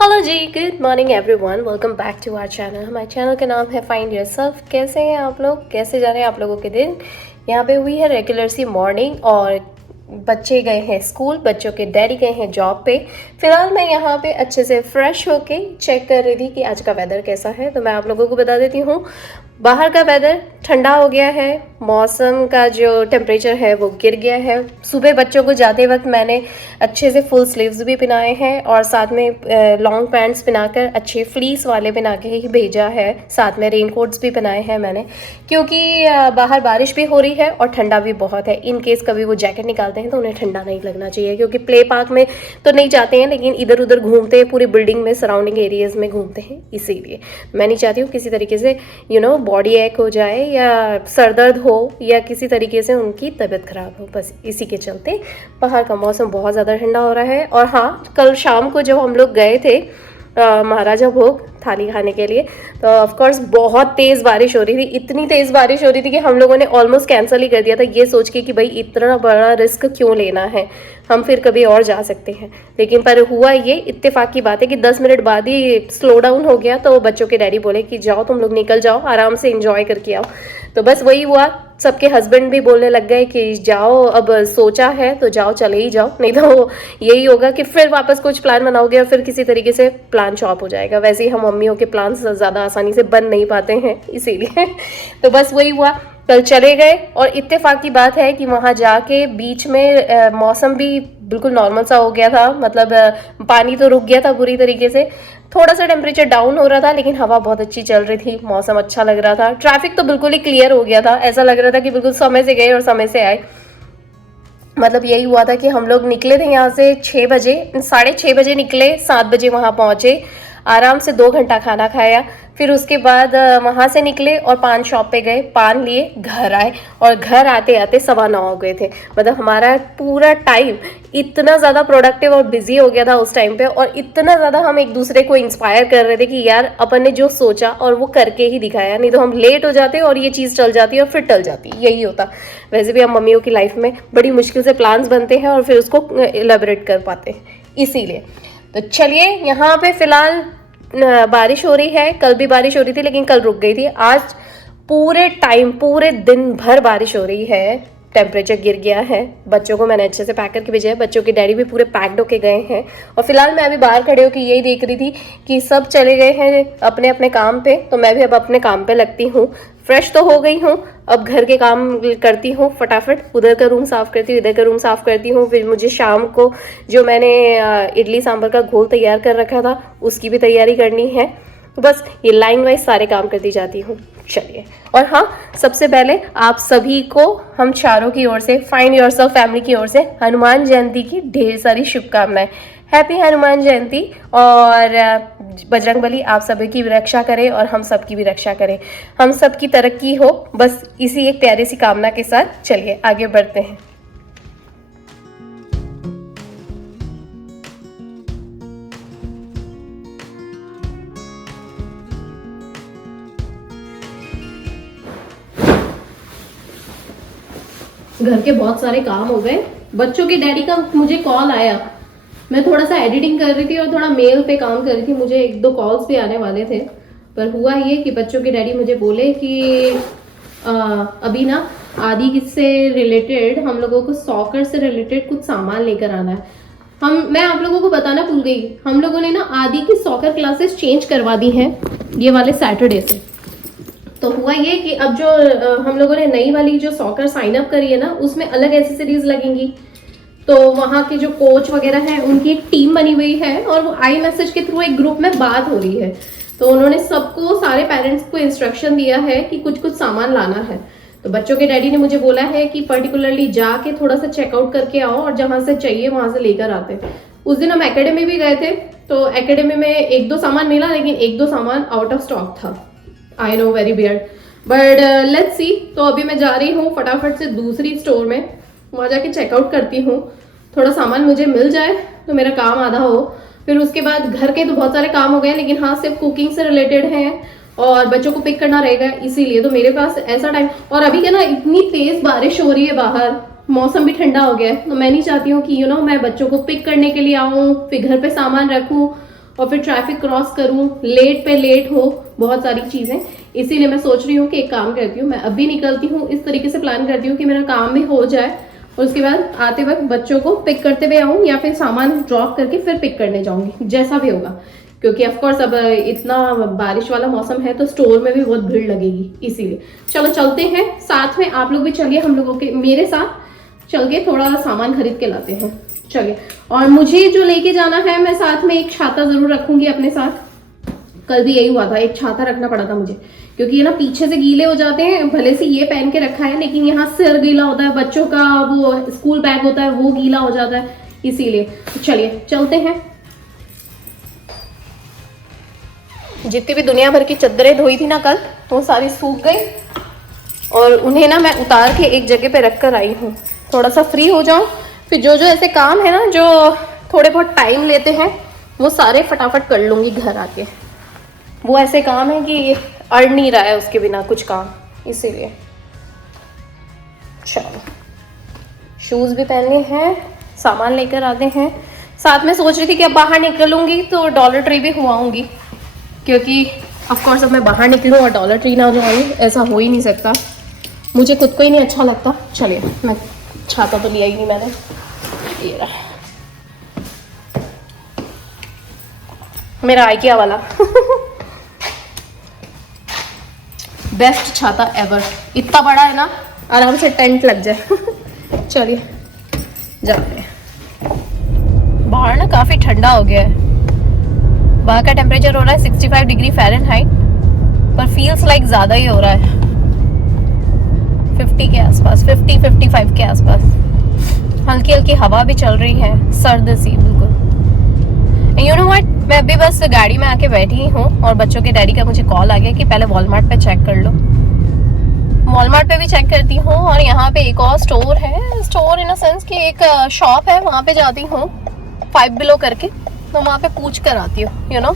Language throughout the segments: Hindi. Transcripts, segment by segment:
Hello ji, good morning everyone, welcome back to our channel. हमारे चैनल का नाम है फाइंड योरसेल्फ। कैसे हैं आप लोग? कैसे जा रहे हैं आप लोगों के दिन? यहाँ पे हुई है रेगुलर सी मॉर्निंग और बच्चे गए हैं स्कूल, बच्चों के डैडी गए हैं जॉब पे। फिलहाल मैं यहाँ पे अच्छे से फ्रेश होके चेक कर रही थी कि आज का वेदर कैसा है। तो मैं आप लोगों को बता देती हूँ, बाहर का वेदर ठंडा हो गया है, मौसम का जो टेम्परेचर है वो गिर गया है। सुबह बच्चों को जाते वक्त मैंने अच्छे से फुल स्लीव्स भी पहनाए हैं और साथ में लॉन्ग पैंट्स पहनाकर अच्छे फ्लीस वाले पहना के ही भेजा है। साथ में रेनकोट्स भी पहनाए हैं मैंने, क्योंकि बाहर बारिश भी हो रही है और ठंडा भी बहुत है। इन केस कभी वो जैकेट निकालते हैं तो उन्हें ठंडा नहीं लगना चाहिए, क्योंकि प्ले पार्क में तो नहीं जाते हैं लेकिन इधर उधर घूमते हैं, पूरी बिल्डिंग में सराउंडिंग एरियाज में घूमते हैं। इसीलिए मैं नहीं चाहती हूँ किसी तरीके से बॉडी एक हो जाए या सर दर्द हो या किसी तरीके से उनकी तबीयत खराब हो। बस इसी के चलते बाहर का मौसम बहुत ज़्यादा ठंडा हो रहा है। और हाँ, कल शाम को जब हम लोग गए थे महाराजा भोग थाली खाने के लिए, तो ऑफ कोर्स बहुत तेज़ बारिश हो रही थी। इतनी तेज़ बारिश हो रही थी कि हम लोगों ने ऑलमोस्ट कैंसिल ही कर दिया था, ये सोच के कि भाई इतना बड़ा रिस्क क्यों लेना है, हम फिर कभी और जा सकते हैं। लेकिन पर हुआ ये इत्तेफाक की बात है कि 10 मिनट बाद ही स्लो डाउन हो गया। तो बच्चों के डैडी बोले कि जाओ तुम लोग, निकल जाओ, आराम से इंजॉय करके आओ। तो बस वही हुआ। सबके हस्बैंड भी बोलने लग गए कि जाओ, अब सोचा है तो जाओ, चले ही जाओ, नहीं तो यही होगा कि फिर वापस कुछ प्लान बनाओगे और फिर किसी तरीके से प्लान चॉप हो जाएगा। वैसे ही हम मम्मियों के प्लान ज़्यादा आसानी से बन नहीं पाते हैं, इसीलिए तो बस वही हुआ, कल चले गए। और इत्तेफाक की बात है कि वहाँ जाके बीच में मौसम भी बिल्कुल नॉर्मल सा हो गया था। मतलब पानी तो रुक गया था पूरी तरीके से, थोड़ा सा टेम्परेचर डाउन हो रहा था, लेकिन हवा बहुत अच्छी चल रही थी, मौसम अच्छा लग रहा था। ट्रैफिक तो बिल्कुल ही क्लियर हो गया था, ऐसा लग रहा था कि बिल्कुल समय से गए और समय से आए। मतलब यही हुआ था कि हम लोग निकले थे यहाँ से 6 बजे, 6:30 बजे निकले, 7 बजे वहाँ पहुँचे, आराम से 2 घंटा खाना खाया। फिर उसके बाद वहाँ से निकले और पान शॉप पे गए, पान लिए, घर आए और घर आते आते 9:15 हो गए थे। मतलब हमारा पूरा टाइम इतना ज़्यादा प्रोडक्टिव और बिजी हो गया था उस टाइम पे, और इतना ज़्यादा हम एक दूसरे को इंस्पायर कर रहे थे कि यार अपन ने जो सोचा और वो करके ही दिखाया, नहीं तो हम लेट हो जाते और ये चीज़ चल जाती और फिर टल जाती, यही होता। वैसे भी हम मम्मियों की लाइफ में बड़ी मुश्किल से प्लान्स बनते हैं और फिर उसको एलेबरेट कर पाते हैं, इसीलिए। तो चलिए, यहाँ पे फिलहाल बारिश हो रही है। कल भी बारिश हो रही थी लेकिन कल रुक गई थी। आज पूरे टाइम, पूरे दिन भर बारिश हो रही है, टेम्परेचर गिर गया है। बच्चों को मैंने अच्छे से पैक करके भेजा है, बच्चों के डैडी भी पूरे पैक्ड होके गए हैं। और फिलहाल मैं अभी बाहर खड़े होकर यही देख रही थी कि सब चले गए हैं अपने अपने काम पे, तो मैं भी अब अपने काम पे लगती हूँ। फ्रेश तो हो गई हूँ, अब घर के काम करती हूँ फटाफट। उधर का रूम साफ़ करती हूँ, इधर का रूम साफ़ करती हूँ। फिर मुझे शाम को जो मैंने इडली सांभर का घोल तैयार कर रखा था उसकी भी तैयारी करनी है। तो बस ये लाइन वाइज सारे काम करती जाती हूँ। चलिए, और हाँ, सबसे पहले आप सभी को हम चारों की ओर से, फाइंड योरसेल्फ फैमिली की ओर से हनुमान जयंती की ढेर सारी शुभकामनाएं। हैप्पी हनुमान जयंती। और बजरंगबली आप सभी की भी रक्षा करे और हम सब की भी रक्षा करे, हम सब की तरक्की हो। बस इसी एक प्यारी सी कामना के साथ चलिए आगे बढ़ते हैं। घर के बहुत सारे काम हो गए। बच्चों के डैडी का मुझे कॉल आया, मैं थोड़ा सा एडिटिंग कर रही थी और थोड़ा मेल पे काम कर रही थी, मुझे 1-2 कॉल्स भी आने वाले थे। पर हुआ ये कि बच्चों के डैडी मुझे बोले कि अभी ना आदि से रिलेटेड हम लोगों को सॉकर से रिलेटेड कुछ सामान लेकर आना है। मैं आप लोगों को बताना भूल गई, हम लोगों ने ना आदि की सॉकर क्लासेस चेंज करवा दी हैं ये वाले सैटरडे से। तो हुआ ये कि अब जो हम लोगों ने नई वाली जो सॉकर साइन अप करी है ना, उसमें अलग एसेसरीज लगेंगी। तो वहाँ के जो कोच वगैरह हैं उनकी एक टीम बनी हुई है और वो आई मैसेज के थ्रू एक ग्रुप में बात हो रही है। तो उन्होंने सबको, सारे पेरेंट्स को इंस्ट्रक्शन दिया है कि कुछ कुछ सामान लाना है। तो बच्चों के डैडी ने मुझे बोला है कि पर्टिकुलरली जाके थोड़ा सा चेकआउट करके आओ और जहाँ से चाहिए वहां से लेकर आते। उस दिन हम एकेडमी भी गए थे, तो एकेडमी में 1-2 सामान मिला, लेकिन 1-2 सामान आउट ऑफ स्टॉक था। I know, very weird, but let's see. तो अभी मैं जा रही हूँ फटाफट से दूसरी स्टोर में, वहाँ जाके चेकआउट करती हूँ, थोड़ा सामान मुझे मिल जाए तो मेरा काम आधा हो। फिर उसके बाद घर के तो बहुत सारे काम हो गए, लेकिन हाँ, सिर्फ कुकिंग से रिलेटेड हैं और बच्चों को पिक करना रहेगा, इसीलिए तो मेरे पास ऐसा टाइम। और अभी क्या ना, इतनी तेज बारिश हो रही है बाहर, मौसम भी ठंडा हो गया है, तो मैं नहीं चाहती हूँ कि मैं बच्चों को पिक करने के लिए आऊँ फिर घर पे सामान रखूँ और फिर ट्रैफिक क्रॉस करूं, लेट पे लेट हो, बहुत सारी चीजें। इसीलिए मैं सोच रही हूँ कि एक काम करती हूँ, मैं अभी निकलती हूँ, इस तरीके से प्लान करती हूँ कि मेरा काम भी हो जाए और उसके बाद आते वक्त बच्चों को पिक करते हुए आऊँ या फिर सामान ड्रॉप करके फिर पिक करने जाऊंगी, जैसा भी होगा। क्योंकि ऑफकोर्स अब इतना बारिश वाला मौसम है तो स्टोर में भी बहुत भीड़ लगेगी, इसीलिए चलो चलते हैं साथ में। आप लोग भी चलिए, हम लोगों के मेरे साथ चल के थोड़ा सामान खरीद के लाते हैं। चलिए, और मुझे जो लेके जाना है, मैं साथ में एक छाता जरूर रखूंगी अपने साथ। कल भी यही हुआ था, एक छाता रखना पड़ा था मुझे, क्योंकि ये ना पीछे से गीले हो जाते हैं। भले से ये पहन के रखा है लेकिन यहाँ सिर गीला होता है, बच्चों का वो स्कूल बैग होता है वो गीला हो जाता है, इसीलिए। चलिए चलते हैं। जितनी भी दुनिया भर की चद्दरें धोई थी ना कल, वो सारी सूख गई और उन्हें ना मैं उतार के एक जगह पे रख कर आई हूँ, थोड़ा सा फ्री हो जाऊं। फिर जो जो ऐसे काम है ना जो थोड़े बहुत टाइम लेते हैं, वो सारे फटाफट कर लूँगी घर आके। वो ऐसे काम है कि अड़ नहीं रहा है उसके बिना कुछ काम, इसीलिए। चलो, शूज़ भी पहनने हैं, सामान लेकर आते हैं। साथ में सोच रही थी कि अब बाहर निकलूंगी तो डॉलर ट्री भी हुआऊंगी, क्योंकि ऑफकोर्स अब मैं बाहर निकलूँ और डॉलर ट्री ना जाऊँ, ऐसा हो ही नहीं सकता। मुझे खुद को ही नहीं अच्छा लगता। चलिए, मैं छाता तो लिया ही नहीं मैंने, ये रहा मेरा आइकिया वाला बेस्ट छाता एवर। इतना बड़ा है ना, आराम से टेंट लग जाए चलिए जाते हैं। बाहर ना काफ़ी ठंडा हो गया है। बाहर का टेम्परेचर हो रहा है 65 डिग्री फ़ारेनहाइट, पर फील्स लाइक ज़्यादा ही हो रहा है, 50 के आसपास, 50-55 के आसपास। हल्की हल्की हवा भी चल रही है, सर्द सी बिल्कुल। यू नो व्हाट, मैं अभी बस गाड़ी में आके बैठी हूँ और बच्चों के डैडी का मुझे कॉल आ गया कि पहले वॉलमार्ट पे चेक कर लो। वॉलमार्ट पे भी चेक करती हूँ, और यहाँ पे एक और स्टोर है, स्टोर इन अ सेंस कि एक शॉप है, वहाँ पे जाती हूँ 5 बिलो करके, तो वहाँ पे पूछ कर आती हूँ, यू नो।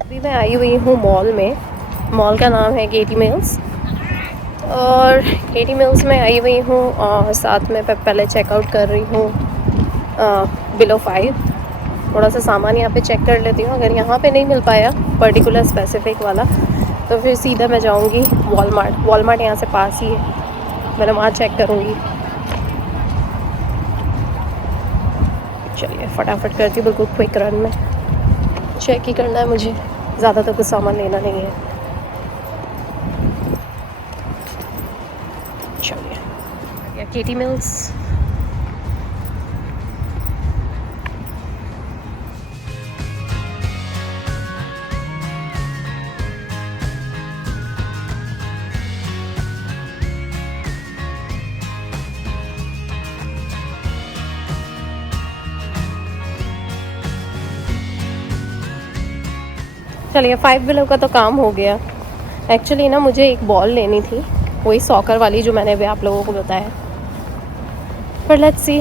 अभी मैं आई हुई हूँ मॉल में। मॉल का नाम है गेटी मिल्स, और गेटी मिल्स में आई हुई हूँ और साथ में पहले चेकआउट कर रही हूँ बिलो 5। थोड़ा सा सामान यहाँ पे चेक कर लेती हूँ, अगर यहाँ पे नहीं मिल पाया पर्टिकुलर स्पेसिफिक वाला तो फिर सीधा मैं जाऊँगी वॉलमार्ट। वॉलमार्ट यहाँ से पास ही है, मैंने वहाँ चेक करूँगी। चलिए फटाफट करती हूँ, बिल्कुल क्विक रन में। चेक ही करना है मुझे, ज़्यादा तो कुछ सामान लेना नहीं है। चलिए, गेटी मिल्स। चलिए, 5 बिलो का तो काम हो गया। एक्चुअली ना मुझे एक बॉल लेनी थी, वही सॉकर वाली जो मैंने अभी आप लोगों को बताया। पर लेट्स सी,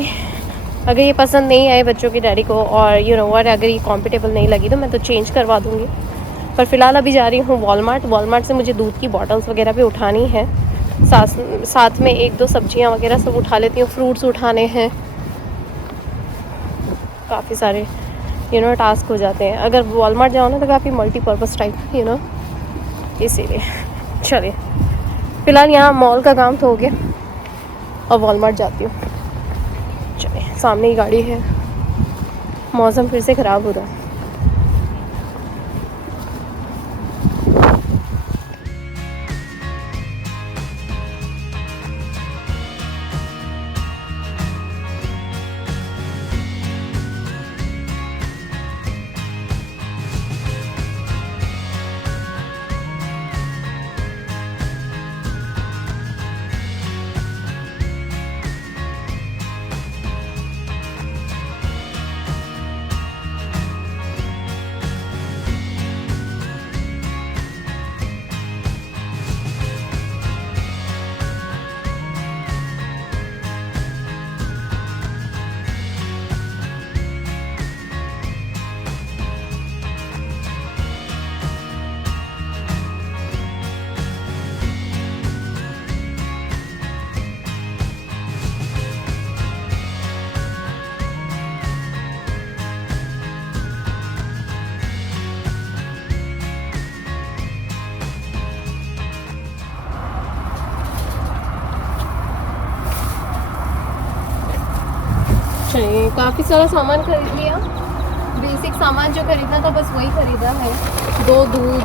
अगर ये पसंद नहीं आए बच्चों की डैडी को, और यू नो व्हाट, अगर ये कॉम्पिटेबल नहीं लगी तो मैं तो चेंज करवा दूँगी। पर फ़िलहाल अभी जा रही हूँ वॉलमार्ट। वॉलमार्ट से मुझे दूध की बॉटल्स वगैरह भी उठानी है, साथ में 1-2 सब्जियाँ वगैरह सब उठा लेती हूँ, फ्रूट्स उठाने हैं। काफ़ी सारे यू नो टास्क हो जाते हैं अगर वॉलमार्ट जाओ ना, तो काफ़ी मल्टीपर्पज़ टाइप, यू नो, इसीलिए। चलिए, फ़िलहाल यहाँ मॉल का काम तो हो गया और वॉलमार्ट जाती हूँ। चलिए, सामने ही गाड़ी है। मौसम फिर से ख़राब हो रहा है। चाहिए। काफ़ी सारा सामान खरीद लिया, बेसिक सामान जो खरीदना था बस वही खरीदा है। 2 दूध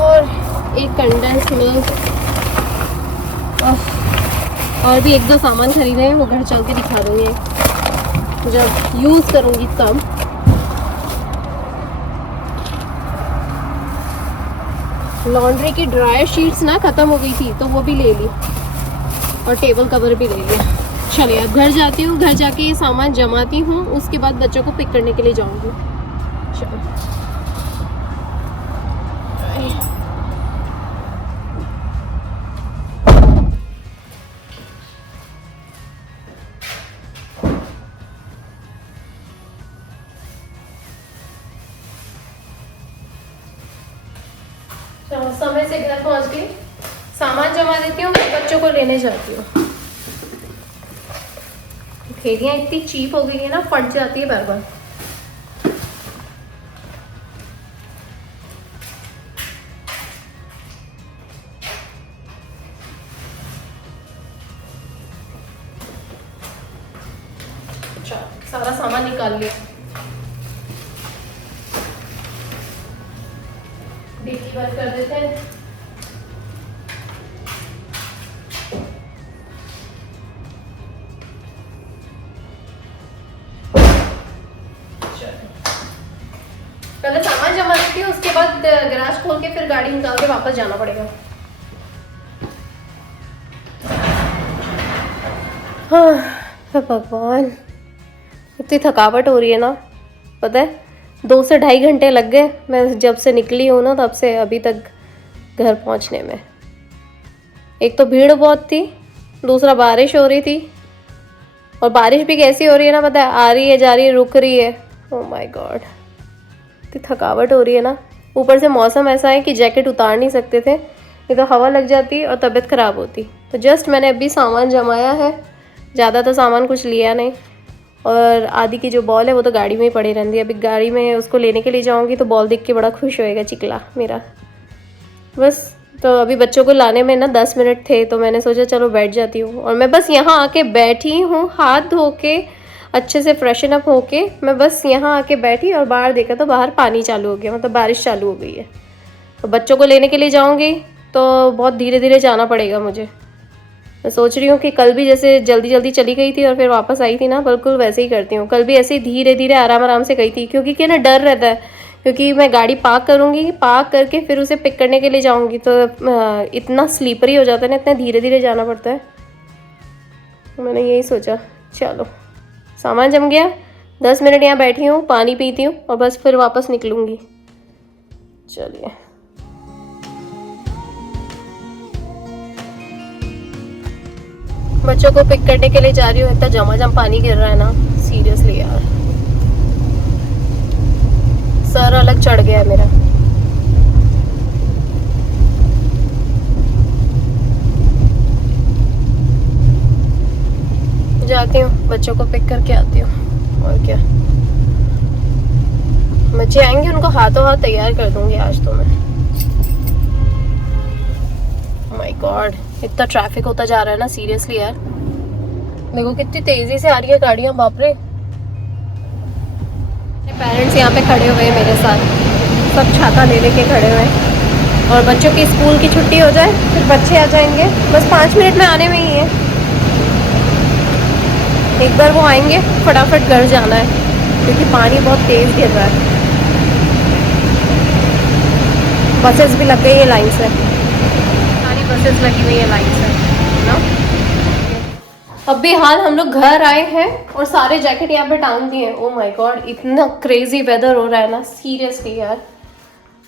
और 1 कंडेंस मिल्क और भी 1-2 सामान खरीदे हैं, वो घर चल के दिखा दूँगी जब यूज़ करूँगी तब। लॉन्ड्री की ड्रायर शीट्स ना ख़त्म हो गई थी तो वो भी ले ली और टेबल कवर भी ले लिया। चलिए अब घर जाती हूँ, घर जाके ये सामान जमाती हूँ, उसके बाद बच्चों को पिक करने के लिए जाऊँगी। चलो समय से घर पहुँच गई, सामान जमा देती हूँ, बच्चों को लेने जाती हूँ। थैलियाँ इतनी चीप हो गई है ना, फट जाती है बार बार। सारा सामान निकाल लिया, डिक्की बंद कर देते हैं। पहले सामान जमा देती हूँ, उसके बाद गैराज खोल के फिर गाड़ी निकाल के वापस जाना पड़ेगा। हाँ भगवान, इतनी थकावट हो रही है ना, पता है 2 से 2.5 घंटे लग गए मैं जब से निकली हूँ ना, तब से अभी तक घर पहुँचने में। एक तो भीड़ बहुत थी, दूसरा बारिश हो रही थी, और बारिश भी कैसी हो रही है ना, पता है आ रही है जा रही है रुक रही है। ओह माय गॉड, इतनी थकावट हो रही है ना, ऊपर से मौसम ऐसा है कि जैकेट उतार नहीं सकते थे, नहीं तो हवा लग जाती और तबीयत ख़राब होती। तो जस्ट मैंने अभी सामान जमाया है, ज़्यादा तो सामान कुछ लिया नहीं, और आदि की जो बॉल है वो तो गाड़ी में ही पड़ी रहती है। अभी गाड़ी में उसको लेने के लिए जाऊंगी तो बॉल देख के बड़ा खुश होएगा चिकला मेरा। बस तो अभी बच्चों को लाने में ना 10 मिनट थे, तो मैंने सोचा चलो बैठ जाती हूँ, और मैं बस यहाँ आके बैठी हूँ, हाथ धो के अच्छे से फ्रेशन अप होके मैं बस यहाँ आके बैठी, और बाहर देखा तो बाहर पानी चालू हो गया, मतलब बारिश चालू हो गई है। तो बच्चों को लेने के लिए जाऊँगी तो बहुत धीरे धीरे जाना पड़ेगा मुझे। मैं सोच रही हूँ कि कल भी जैसे जल्दी जल्दी चली गई थी और फिर वापस आई थी ना, बिल्कुल वैसे ही करती हूँ। कल भी ऐसे ही धीरे धीरे आराम आराम से गई थी, क्योंकि क्या ना डर रहता है, क्योंकि मैं गाड़ी पार्क करूँगी, पार्क करके फिर उसे पिक करने के लिए जाऊँगी तो इतना स्लीपरी हो जाता है ना, इतना धीरे धीरे जाना पड़ता है। तो मैंने यही सोचा चलो सामान जम गया, 10 मिनट यहाँ बैठी हूँ, पानी पीती हूँ और बस फिर वापस निकलूँगी। चलिए बच्चों को पिक करने के लिए जा रही हूँ, इतना झमाझम पानी गिर रहा है ना, सीरियसली यार सर अलग चढ़ गया है मेरा। जाती हूँ बच्चों को पिक करके आती हूँ, और क्या बच्चे आएंगे उनको हाथों हाथ तैयार कर दूंगी आज तो मैं। माय गॉड, इतना ट्रैफिक होता जा रहा है ना सीरियसली यार, देखो कितनी तेजी से आ रही है गाड़ियां, बाप रे। पेरेंट्स यहाँ पे खड़े हुए हैं मेरे साथ, सब छाता ले लेके खड़े हुए हैं, और बच्चों की स्कूल की छुट्टी हो जाए फिर बच्चे आ जाएंगे, बस 5 मिनट में आने में ही है। एक बार वो आएंगे फटाफट घर जाना है, क्योंकि पानी बहुत तेज़ गिर रहा है। बसेस भी लग गई है लाइन से, सारी बसेस लगी हुई है लाइन से ना। अब भी हाल हम लोग घर आए हैं और सारे जैकेट यहाँ पे टांग दिए हैं। ओह माय गॉड, इतना क्रेजी वेदर हो रहा है ना सीरियसली यार।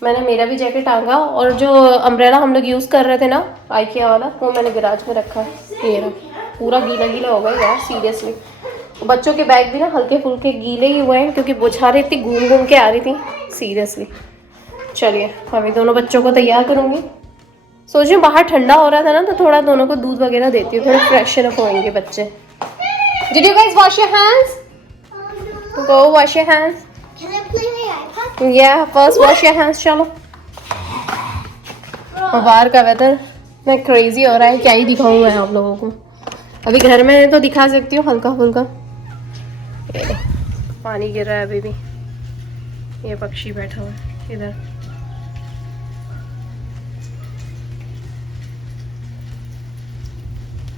मैंने मेरा भी जैकेट टांगा, और जो अम्ब्रेला हम लोग यूज़ कर रहे थे ना आइकिया वाला, वो मैंने गैराज में रखा है। ये रहा पूरा गीला गीला हो गया यार सीरियसली। बच्चों के बैग भी ना हल्के फुल्के गीले ही हुए हैं, क्योंकि बुझारे इतनी घूम घूम के आ रही थी सीरियसली। चलिए अभी दोनों बच्चों को तैयार करूँगी। सोच रही हूँ बाहर ठंडा हो रहा था ना, तो थोड़ा दोनों को दूध वगैरह देती हूँ, थोड़े फ्रेशन अप होंगे बच्चे। Did you guys wash your hands? Go wash your hands. या फर्स्ट वॉश योर हैंड्स। चलो बाहर का वेदर मैं क्रेजी हो रहा है, क्या ही दिखाऊँ मैं आप लोगों को। अभी घर में तो दिखा सकती हूँ हल्का फुल्का, ये पानी गिर रहा है अभी भी। ये पक्षी बैठा हुआ है इधर।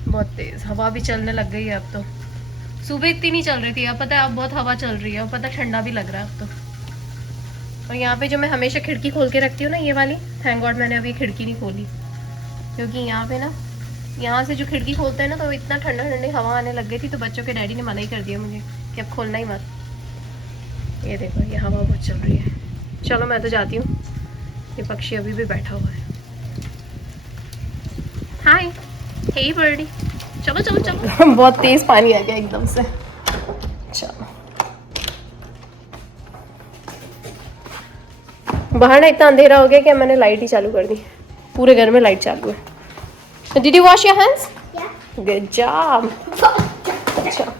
बहुत तेज हवा भी चलने लग गई है अब तो। सुबह इतनी नहीं चल रही थी, अब पता है अब बहुत हवा चल रही है और पता ठंडा भी लग रहा है अब तो। और यहाँ पे जो मैं हमेशा खिड़की खोल के रखती हूँ ना, ये वाली, थैंक गॉड मैंने अभी खिड़की नहीं खोली, क्योंकि यहाँ पे ना, यहाँ से जो खिड़की खोलते हैं ना तो इतना ठंडा ठंडी हवा आने लग गई थी, तो बच्चों के डैडी ने मना ही कर दिया मुझे कि अब खोलना ही मत। ये देखो ये हवा बहुत चल रही है। चलो मैं तो जाती हूँ, ये पक्षी अभी भी बैठा हुआ है। हाय हे बर्डी, चलो चलो चलो। बहुत तेज पानी आ गया एकदम से। चलो बाहर ना इतना अंधेरा हो गया कि मैंने लाइट ही चालू कर दी, पूरे घर में लाइट चालू है। Did you wash your hands? Good job. अच्छा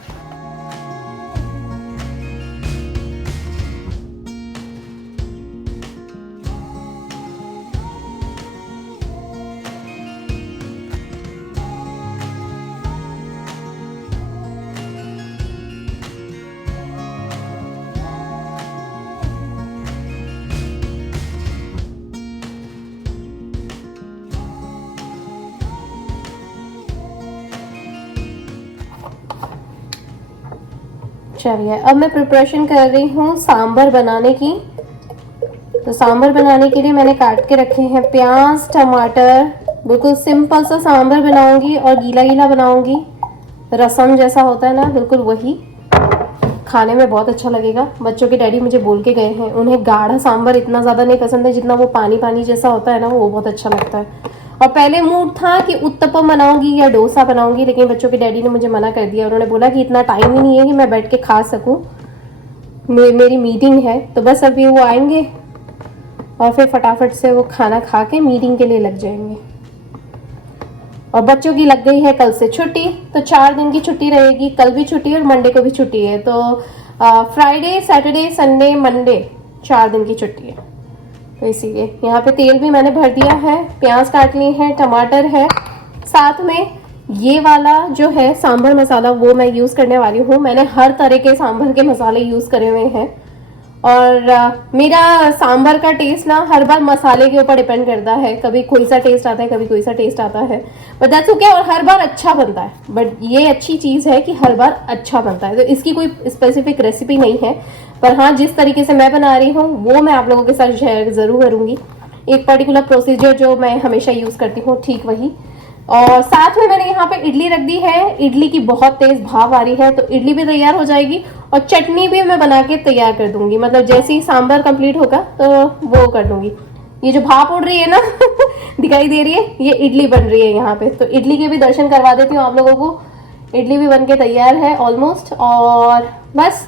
चलिए अब मैं प्रिपरेशन कर रही हूँ सांभर बनाने की। तो सांभर बनाने के लिए मैंने काट के रखे हैं प्याज टमाटर। बिल्कुल सिंपल सा सांभर बनाऊंगी और गीला गीला बनाऊंगी, रसम जैसा होता है ना, बिल्कुल वही। खाने में बहुत अच्छा लगेगा। बच्चों के डैडी मुझे बोल के गए हैं उन्हें गाढ़ा सांभर इतना ज़्यादा नहीं पसंद है, जितना वो पानी पानी जैसा होता है ना वो बहुत अच्छा लगता है। और पहले मूड था कि उत्तपम बनाऊंगी या डोसा बनाऊंगी, लेकिन बच्चों के डैडी ने मुझे मना कर दिया। उन्होंने बोला कि इतना टाइम ही नहीं है कि मैं बैठ के खा सकूं, मेरी मीटिंग है। तो बस अभी वो आएंगे और फिर फटाफट से वो खाना खा के मीटिंग के लिए लग जाएंगे। और बच्चों की लग गई है कल से छुट्टी, तो 4 दिन की छुट्टी रहेगी। कल भी छुट्टी है और मंडे को भी छुट्टी है। तो फ्राइडे सैटरडे संडे मंडे 4 दिन की छुट्टी है। तो इसीलिए यहाँ पे तेल भी मैंने भर दिया है, प्याज काट ली है, टमाटर है, साथ में ये वाला जो है सांभर मसाला वो मैं यूज़ करने वाली हूँ। मैंने हर तरह के सांभर के मसाले यूज़ करे हुए हैं। और मेरा सांभर का टेस्ट ना हर बार मसाले के ऊपर डिपेंड करता है। कभी कोई सा टेस्ट आता है, कभी कोई सा टेस्ट आता है, बट दैट्स ओके। और हर बार अच्छा बनता है, बट ये अच्छी चीज़ है कि हर बार अच्छा बनता है। तो इसकी कोई स्पेसिफिक रेसिपी नहीं है, पर हाँ जिस तरीके से मैं बना रही हूँ वो मैं आप लोगों के साथ शेयर ज़रूर करूँगी। एक पर्टिकुलर प्रोसीजर जो मैं हमेशा यूज़ करती हूँ, ठीक वही। और साथ में मैंने यहाँ पे इडली रख दी है। इडली की बहुत तेज भाप आ रही है, तो इडली भी तैयार हो जाएगी और चटनी भी मैं बना के तैयार कर दूंगी। मतलब जैसे ही सांभर कंप्लीट होगा तो वो कर दूंगी। ये जो भाप उड़ रही है ना दिखाई दे रही है, ये इडली बन रही है यहाँ पे। तो इडली के भी दर्शन करवा देती हूँ आप लोगों को। इडली भी बन के तैयार है ऑलमोस्ट, और बस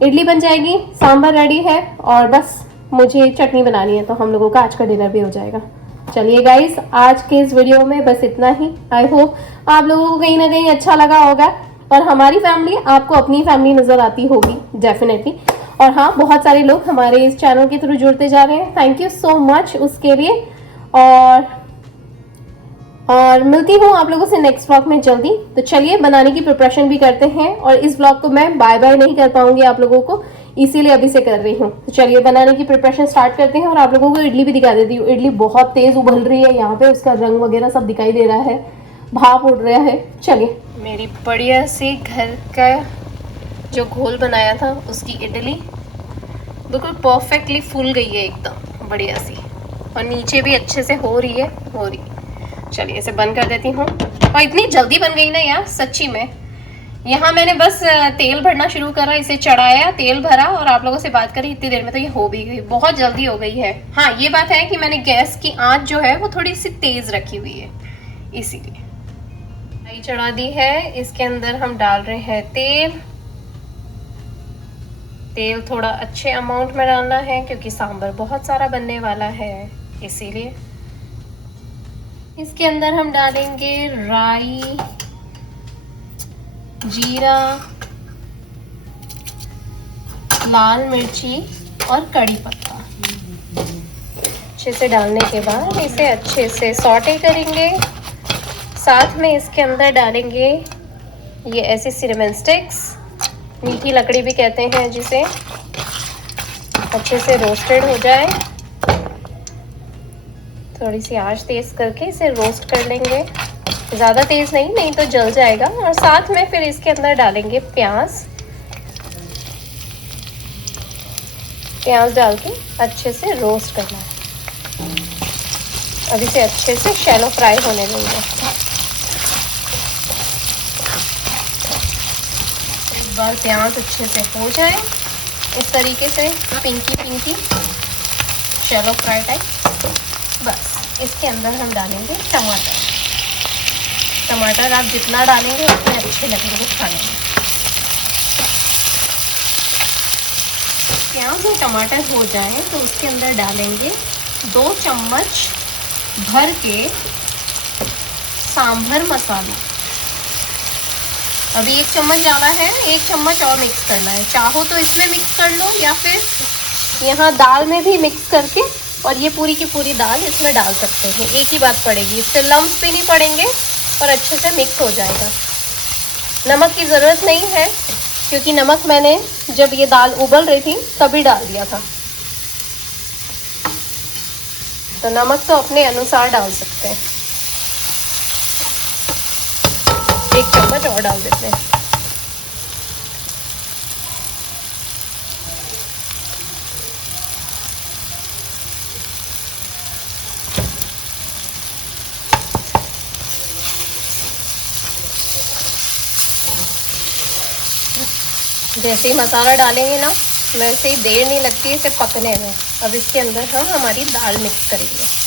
इडली बन जाएगी, सांभर रेडी है, और बस मुझे चटनी बनानी है, तो हम लोगों का आज का डिनर भी हो जाएगा। चलिए गाइस, आज के इस वीडियो में बस इतना ही। आई होप आप लोगों को कहीं ना कहीं अच्छा लगा होगा, और हमारी फैमिली आपको अपनी फैमिली नज़र आती होगी डेफिनेटली। और हाँ, बहुत सारे लोग हमारे इस चैनल के थ्रू जुड़ते जा रहे हैं, थैंक यू सो मच उसके लिए। और मिलती हूँ आप लोगों से नेक्स्ट व्लॉग में जल्दी। तो चलिए बनाने की प्रिपरेशन भी करते हैं, और इस व्लॉग को मैं बाय बाय नहीं कर पाऊंगी आप लोगों को, इसीलिए अभी से कर रही हूँ। तो चलिए बनाने की प्रिपरेशन स्टार्ट करते हैं, और आप लोगों को इडली भी दिखा देती हूँ। इडली बहुत तेज उबल रही है यहाँ पे, उसका रंग वगैरह सब दिखाई दे रहा है, भाप उड़ रहा है। चलिए, मेरी बढ़िया सी घर का जो घोल बनाया था उसकी इडली बिल्कुल परफेक्टली फूल गई है, एकदम बढ़िया सी, और नीचे भी अच्छे से हो रही है। चलिए इसे बंद कर देती हूँ। और इतनी जल्दी बन गई ना यार, सच्ची में। यहाँ मैंने बस तेल भरना शुरू करा, इसे चढ़ाया, तेल भरा और आप लोगों से बात करी, इतनी देर में तो ये हो भी गई। बहुत जल्दी हो गई है। हाँ ये बात है कि मैंने गैस की आंच जो है वो थोड़ी सी तेज रखी हुई है, इसीलिए। कढ़ाई चढ़ा दी है, इसके अंदर हम डाल रहे हैं तेल। तेल थोड़ा अच्छे अमाउंट में डालना है, क्योंकि सांभर बहुत सारा बनने वाला है, इसीलिए। इसके अंदर हम डालेंगे राई, जीरा, लाल मिर्ची और कड़ी पत्ता। अच्छे से डालने के बाद इसे अच्छे से सॉटे करेंगे। साथ में इसके अंदर डालेंगे ये ऐसे सिनेमन स्टिक्स, मीठी लकड़ी भी कहते हैं जिसे, अच्छे से रोस्टेड हो जाए। थोड़ी सी आंच तेज करके इसे रोस्ट कर लेंगे, ज़्यादा तेज़ नहीं, नहीं तो जल जाएगा। और साथ में फिर इसके अंदर डालेंगे प्याज। प्याज डाल के अच्छे से रोस्ट करना है। अब इसे अच्छे से शैलो फ्राई होने देंगे। एक बार प्याज अच्छे से हो जाए इस तरीके से, पिंकी पिंकी शैलो फ्राई टाइप, बस इसके अंदर हम डालेंगे टमाटर। टमाटर आप जितना डालेंगे उतने अच्छे लगेंगे खाने में। प्याज और टमाटर हो जाए तो उसके अंदर डालेंगे 2 चम्मच भर के सांभर मसाला। अभी 1 चम्मच डाला है, 1 चम्मच और मिक्स करना है। चाहो तो इसमें मिक्स कर लो या फिर यहाँ दाल में भी मिक्स करके, और ये पूरी की पूरी दाल इसमें डाल सकते हैं। एक ही बात पड़ेगी, इससे लम्स भी नहीं पड़ेंगे और अच्छे से मिक्स हो जाएगा। नमक की ज़रूरत नहीं है क्योंकि नमक मैंने जब ये दाल उबल रही थी तभी डाल दिया था, तो नमक तो अपने अनुसार डाल सकते हैं। 1 चम्मच और डाल देते हैं। जैसे ही मसाला डालेंगे ना, वैसे ही देर नहीं लगती है इसे पकने में। अब इसके अंदर हम हमारी दाल मिक्स करेंगे।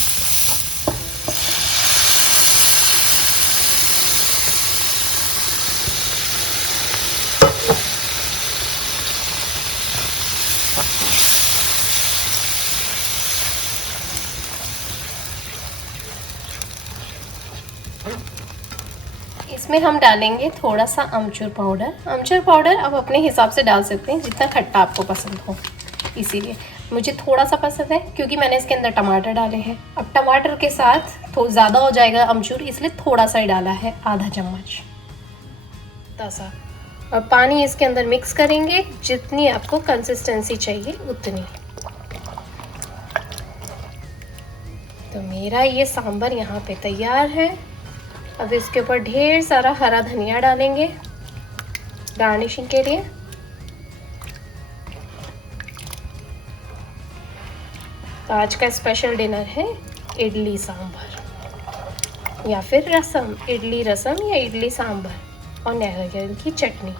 इसमें हम डालेंगे थोड़ा सा अमचूर पाउडर। अमचूर पाउडर आप अपने हिसाब से डाल सकते हैं, जितना खट्टा आपको पसंद हो। इसीलिए मुझे थोड़ा सा पसंद है क्योंकि मैंने इसके अंदर टमाटर डाले हैं। अब टमाटर के साथ थोड़ा ज़्यादा हो जाएगा अमचूर, इसलिए थोड़ा सा ही डाला है, आधा चम्मच ताज़ा। और पानी इसके अंदर मिक्स करेंगे, जितनी आपको कंसिस्टेंसी चाहिए उतनी। तो मेरा ये सांभर यहाँ पे तैयार है। अब इसके ऊपर ढेर सारा हरा धनिया डालेंगे गार्निशिंग के लिए। तो आज का स्पेशल डिनर है इडली सांभर या फिर रसम, इडली रसम या इडली सांभर और नारियल की चटनी।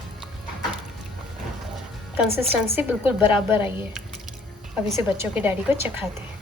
कंसिस्टेंसी बिल्कुल बराबर आई है। अब इसे बच्चों के डैडी को चखाते हैं।